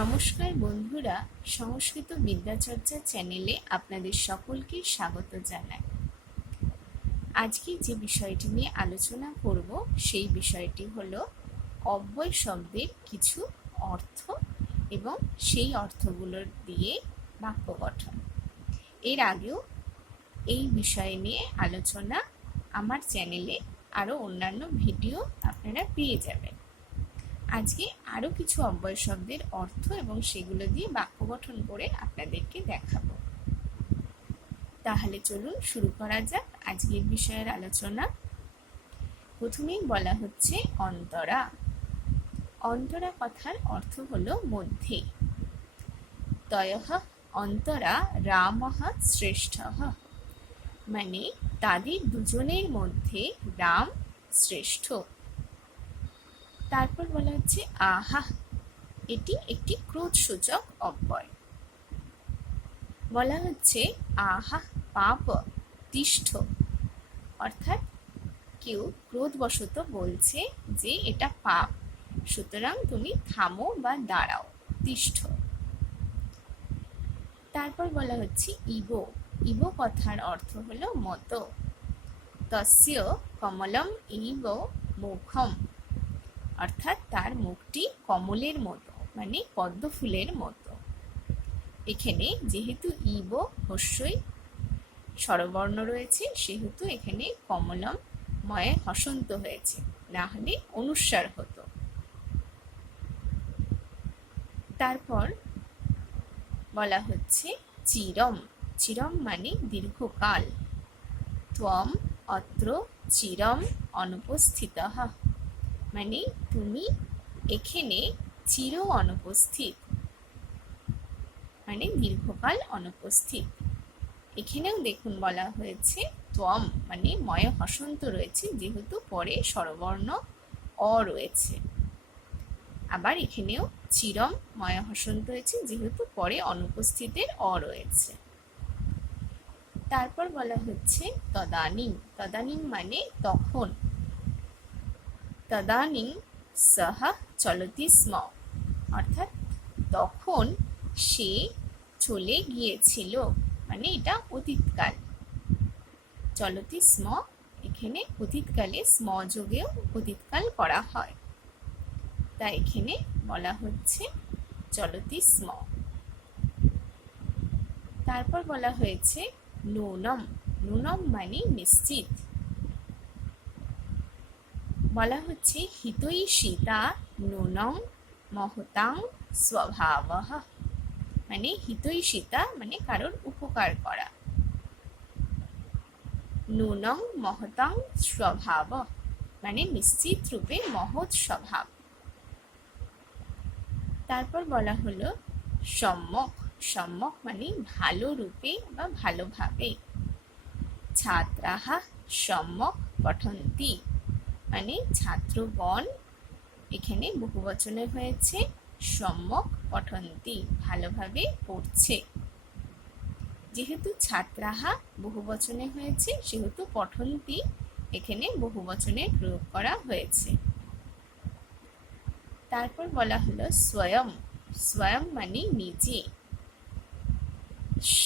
নমস্কার বন্ধুরা, সংস্কৃত বিদ্যাচর্চা চ্যানেলে আপনাদের সকলকে স্বাগত জানাই। আজকে যে বিষয়টি নিয়ে আলোচনা করব, সেই বিষয়টি হলো অব্যয় শব্দের কিছু অর্থ এবং সেই অর্থগুলোর দিয়ে বাক্য গঠন। এর আগেও এই বিষয় নিয়ে আলোচনা আমার চ্যানেলে আরও অন্যান্য ভিডিও আপনারা পেয়ে যাবেন। আজকে আরও কিছু অব্যয় শব্দের অর্থ এবং সেগুলো দিয়ে বাক্য গঠন করে আপনাদেরকে দেখাবো। তাহলে চলুন শুরু করা যাক আজকের বিষয়ের আলোচনা। প্রথমেই বলা হচ্ছে অন্তরা। অন্তরা কথার অর্থ হলো মধ্যে। তয়হ অন্তরা রামহ শ্রেষ্ঠ। মানে তাদের দুজনের মধ্যে রাম শ্রেষ্ঠ। তারপর বলা হচ্ছে, আহা, এটি একটি ক্রোধসূচক অব্যয়। বলা হচ্ছে, আহা, পাপ, তিষ্ঠ। অর্থাৎ কেউ ক্রোধবশত বলছে যে এটা পাপ। সুতরাং তুমি থামো বা দাঁড়াও, তিষ্ঠ। তারপর বলা হচ্ছে, ইবো। ইবো কথার অর্থ হলো মতো। তস্য কমলম ইব মুখম। অর্থাৎ তার মুখটি কমলের মতো মানে পদ্ম ফুলের মতো। এখানে যেহেতু ইব হস্যই স্বরবর্ণ রয়েছে, সেহেতু এখানে কমলম ময়ে হসন্ত হয়েছে, না হলে অনুস্বার হতো। তারপর বলা হচ্ছে চিরম। চিরম মানে দীর্ঘকাল। ত্বম অত্র চিরম অনুপস্থিত। মানে তুমি এখানে চির অনুপস্থিত। মানে দীর্ঘকাল অনুপস্থিত। এখানেও দেখুন বলা হয়েছে, ত্বম মানে ময় হসন্ত রয়েছে, যেহেতু পরে স্বরবর্ণ অ রয়েছে। আবার এখানেও চিরম ময় হসন্ত রয়েছে, যেহেতু পরে অনুপস্থিতের অ রয়েছে। তারপর বলা হচ্ছে তদানিম। তদানিম মানে তখন। তদানিং সহ চলতি স্ম। অর্থাৎ তখন সে চলে গিয়েছিল। মানে এটা অতীতকাল। চলতি স্ম, এখানে অতীতকালে স্ম যোগেও অতীতকাল করা হয়। তা এখানে বলা হচ্ছে চলতি স্ম। তারপর বলা হয়েছে নুনম। নুনম মানে নিশ্চিত। বলা হচ্ছে হিতই সীতা নুনং মহতাং স্বভাব। মানে হিতই সীতা মানে কারোর উপকার করা। নুনং মহতাং স্বভাব মানে নিশ্চিত রূপে মহৎ স্বভাব। তারপর বলা হলো, সম্যক সম্যক মানে ভালো রূপে বা ভালোভাবে। ছাত্রাহা সম্যক পঠন্তি। মানে ছাত্রগণ এখানে বহু বচনে হয়েছে, সম্যক পঠন্তি ভালোভাবে পড়ছে। যেহেতু ছাত্রাহা বহু বচনে হয়েছে, সেহেতু পঠন্তি এখানে বহু বচনে প্রয়োগ করা হয়েছে। তারপর বলা হলো স্বয়ং স্বয়ং মানে নিজে।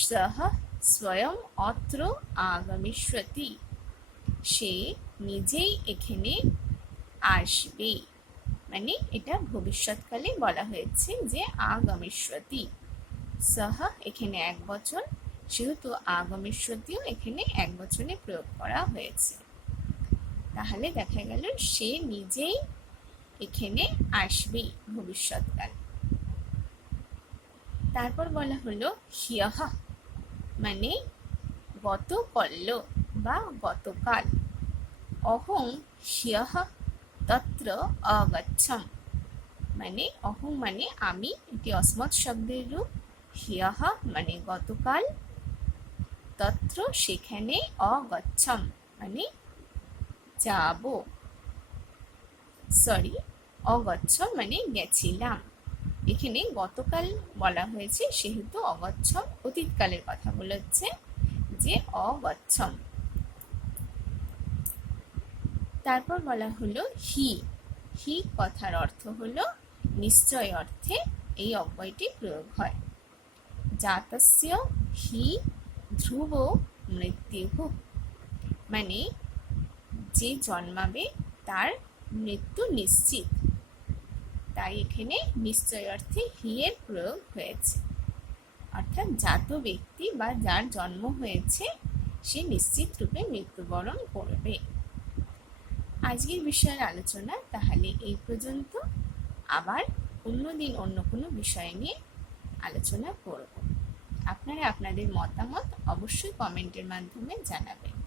সহ স্বয়ং অত্র আগমিষ্যতি। সে নিজেই এখানে আসবে। মানে এটা ভবিষ্যৎকালে বলা হয়েছে যে আগমেশ্বতী। সহ এখানে এক বছর সেহেতু আগমেশ্বতীও এখানে এক বছরে প্রয়োগ করা হয়েছে। তাহলে দেখা গেল সে নিজেই এখানে আসবে ভবিষ্যৎকাল। তারপর বলা হলো হিয়হ মানে গত কল্ল বা গতকাল। অহং হিয়হ তত্র অগচ্ছম। মানে অহং মানে আমি এটি অসমত শব্দের রূপ। হিয়হ মানে গতকাল, তত্র সেখানে অগচ্ছম মানে যাব। সরি, অগচ্ছম মানে গেছিলাম। এখানে গতকাল বলা হয়েছে, সেহেতু অগচ্ছম অতীতকালের কথা বলেছে যে অগচ্ছম। তারপর বলা হলো হি। হি কথার অর্থ হলো, নিশ্চয় অর্থে এই অব্যয়টি প্রয়োগ হয়। জাতস্য হি ধ্রুব মৃত্যু মানে যে জন্মাবে তার মৃত্যু নিশ্চিত। তাই এখানে নিশ্চয় অর্থে হি এর প্রয়োগ হয়েছে। জাত ব্যক্তি বা যার জন্ম হয়েছে, সে নিশ্চিত রূপে মৃত্যুবরণ করবে। আজকের বিষয়ের আলোচনা তাহলে এই পর্যন্ত। আবার অন্যদিন অন্য কোনো বিষয় নিয়ে আলোচনা করব। আপনারা আপনাদের মতামত অবশ্যই কমেন্টের মাধ্যমে জানাবেন।